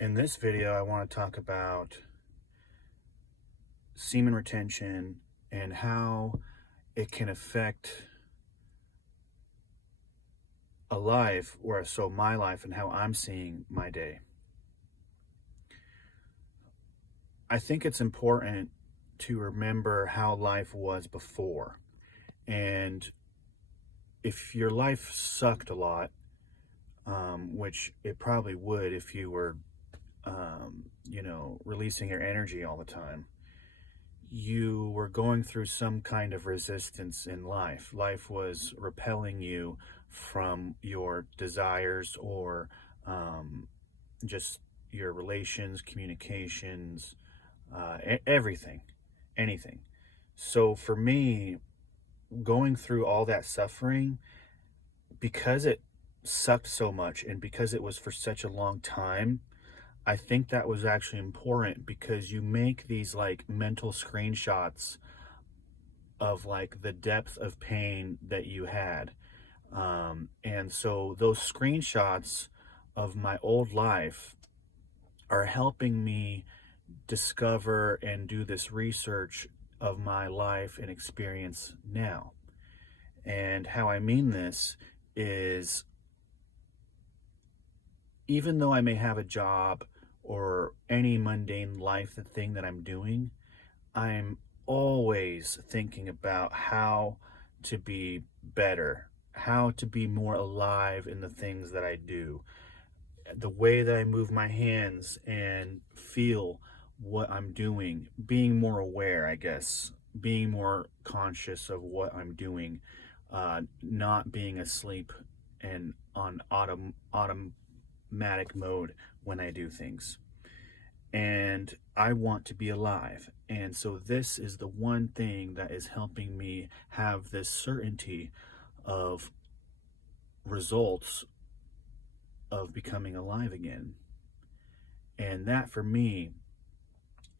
In this video, I want to talk about semen retention and how it can affect a life, or so my life, and how I'm seeing my day. I think it's important to remember how life was before. And if your life sucked a lot, which it probably would if you were, releasing your energy all the time, you were going through some kind of resistance in life. Life was repelling you from your desires or just your relations, communications, everything, anything. So for me, going through all that suffering, because it sucked so much and because it was for such a long time, I think that was actually important because you make these like mental screenshots of like the depth of pain that you had. And so those screenshots of my old life are helping me discover and do this research of my life and experience now. And how I mean this is, even though I may have a job or any mundane life, the thing that I'm doing, I'm always thinking about how to be better, how to be more alive in the things that I do, the way that I move my hands and feel what I'm doing, being more aware, I guess, being more conscious of what I'm doing, not being asleep and on automatic mode when I do things. And I want to be alive. And so this is the one thing that is helping me have this certainty of results of becoming alive again. And that for me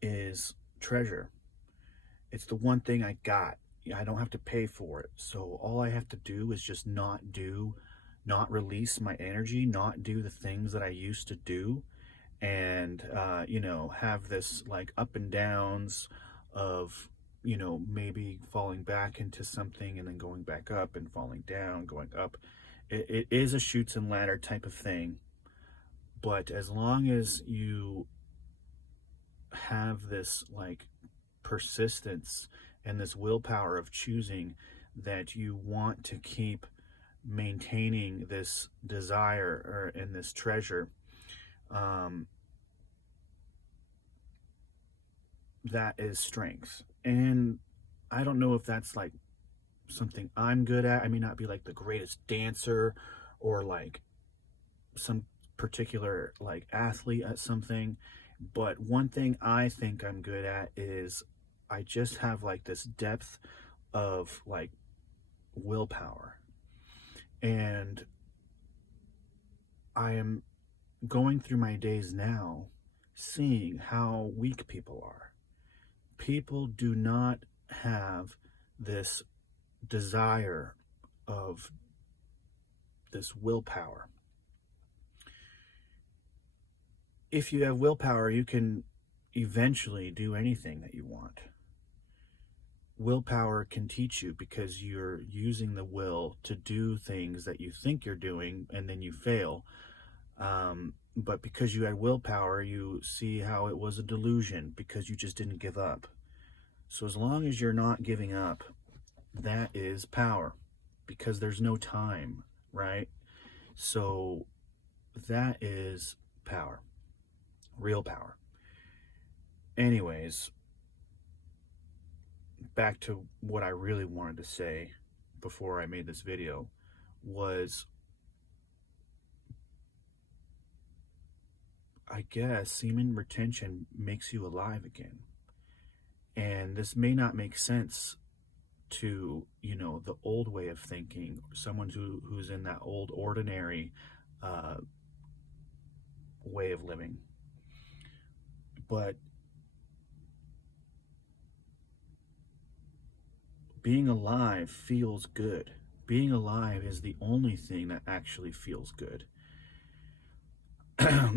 is treasure. It's the one thing I got. I don't have to pay for it. So all I have to do is just not release my energy, not do the things that I used to do, and have this like up and downs of maybe falling back into something and then going back up and falling down, going up. It is a chutes and ladder type of thing, but as long as you have this like persistence and this willpower of choosing that you want to keep maintaining this desire and this treasure, that is strength. And I don't know if that's like something I'm good at. I may not be like the greatest dancer or like some particular like athlete at something, but one thing I think I'm good at is I just have like this depth of like willpower. And I am going through my days now seeing how weak people are. People do not have this desire of this willpower. If you have willpower, you can eventually do anything that you want. Willpower can teach you because you're using the will to do things that you think you're doing and then you fail. But because you had willpower, you see how it was a delusion because you just didn't give up. So as long as you're not giving up, that is power, because there's no time, right? So that is power, real power. Anyways, back to what I really wanted to say before I made this video was, I guess semen retention makes you alive again. And this may not make sense to, the old way of thinking, someone who's in that old ordinary way of living. But being alive feels good. Being alive is the only thing that actually feels good.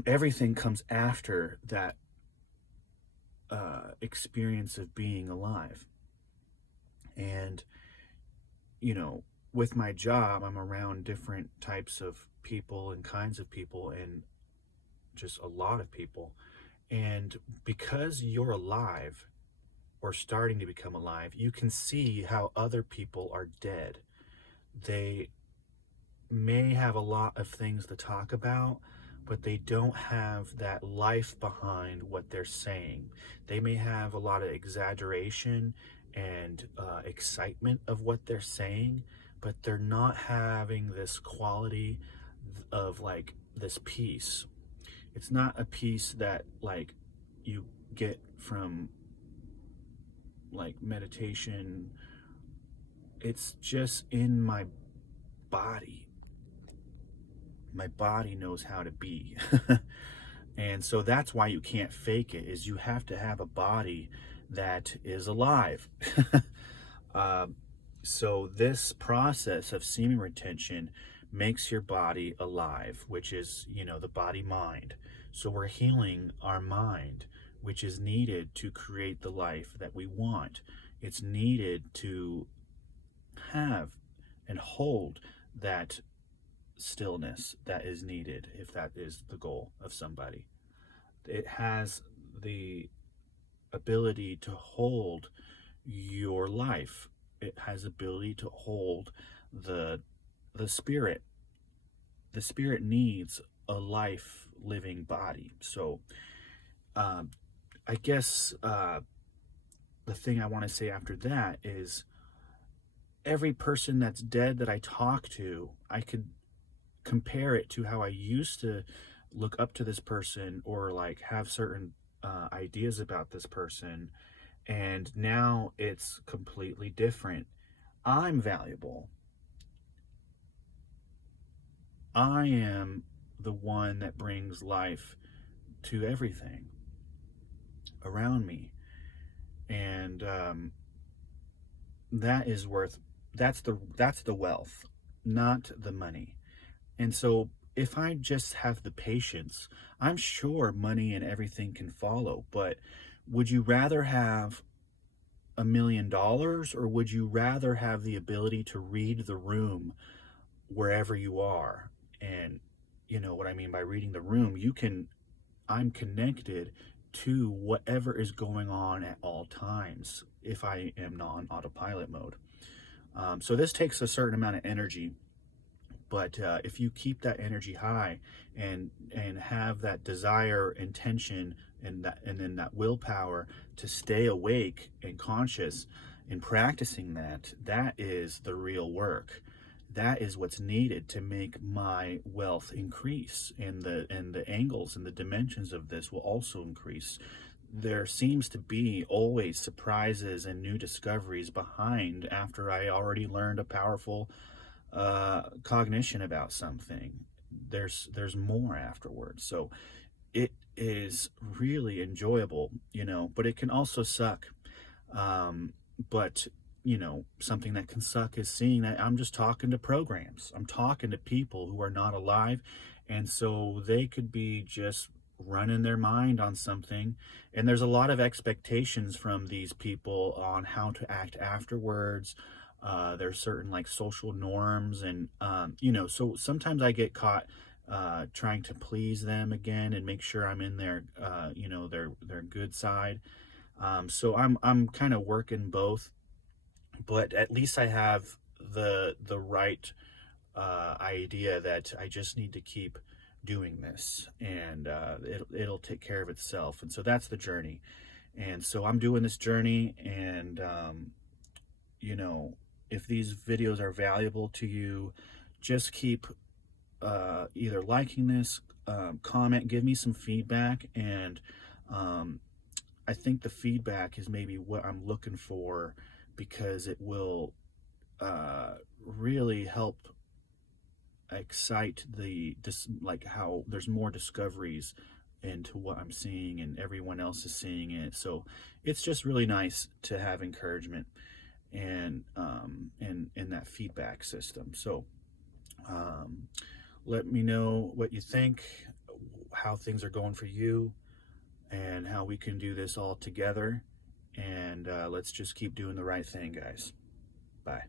everything comes after that experience of being alive. And, you know, with my job, I'm around different types of people and kinds of people and just a lot of people. And because you're alive or starting to become alive, you can see how other people are dead. They may have a lot of things to talk about, but they don't have that life behind what they're saying. They may have a lot of exaggeration and excitement of what they're saying, but they're not having this quality of like this peace. It's not a peace that like you get from like meditation. It's just in my body. My body knows how to be. And so that's why you can't fake it, is you have to have a body that is alive. um, so this process of semen retention makes your body alive, which is, you know, the body mind. So we're healing our mind, which is needed to create the life that we want. It's needed to have and hold that stillness that is needed, if that is the goal of somebody. It has the ability to hold your life. It has ability to hold the the spirit. The spirit needs a life living body. So um, I guess the thing I want to say after that is every person that's dead that I talk to, I could compare it to how I used to look up to this person or like have certain ideas about this person. And now it's completely different. I'm valuable. I am the one that brings life to everything around me. And that is worth, that's the wealth, not the money. And so if I just have the patience, I'm sure money and everything can follow. But would you rather have $1 million, or would you rather have the ability to read the room wherever you are? And you know what I mean by reading the room, I'm connected to whatever is going on at all times if I am not on autopilot mode. So this takes a certain amount of energy. But if you keep that energy high and have that desire, intention, and then that willpower to stay awake and conscious in practicing that, that is the real work. That is what's needed to make my wealth increase, and the angles and the dimensions of this will also increase. There seems to be always surprises and new discoveries behind after I already learned a powerful cognition about something. There's more afterwards. So it is really enjoyable, you know, but it can also suck. But you know, something that can suck is seeing that I'm just talking to programs. I'm talking to people who are not alive, and so they could be just running their mind on something, and there's a lot of expectations from these people on how to act afterwards. There's certain like social norms, and you know, so sometimes I get caught trying to please them again and make sure I'm in their you know, their good side. So I'm kind of working both, but at least I have the right idea that I just need to keep doing this, and it'll take care of itself. And so that's the journey. And so I'm doing this journey, and you know, if these videos are valuable to you, just keep either liking this, comment, give me some feedback, and I think the feedback is maybe what I'm looking for, because it will really help excite like how there's more discoveries into what I'm seeing and everyone else is seeing it. So it's just really nice to have encouragement and in that feedback system. So let me know what you think, how things are going for you and how we can do this all together. And let's just keep doing the right thing, guys. Bye.